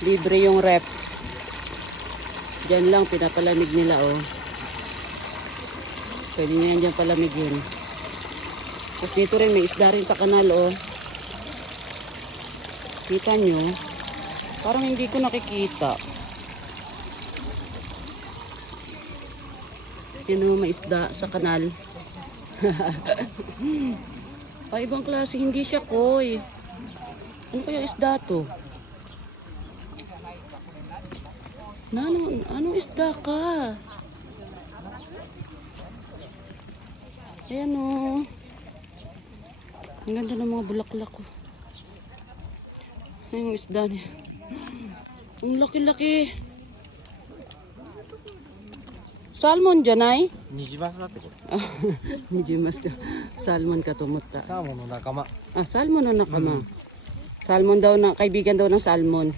Libre yung rep. Diyan lang, pinapalamig nila, oh. Pwede nyo yan dyan palamigin. Tapos dito rin, may isda rin sa kanal, oh. Kita nyo? Parang hindi ko nakikita. Yun, oh, may isda sa kanal. Ay, ibang klase, hindi siya koi. Ano kaya isda to? Anong isda ka? Ayan o. Ang ganda ng mga bulaklak ko. Ayan yung isda niya. Ang laki-laki. Salmon dyan ay? ニジマスだってこれ。 Nijimas ka. Salmon ka tumutsa. サーモンの仲間。 Ah, salmon na nakama. Salmon daw na, kaibigan daw ng salmon.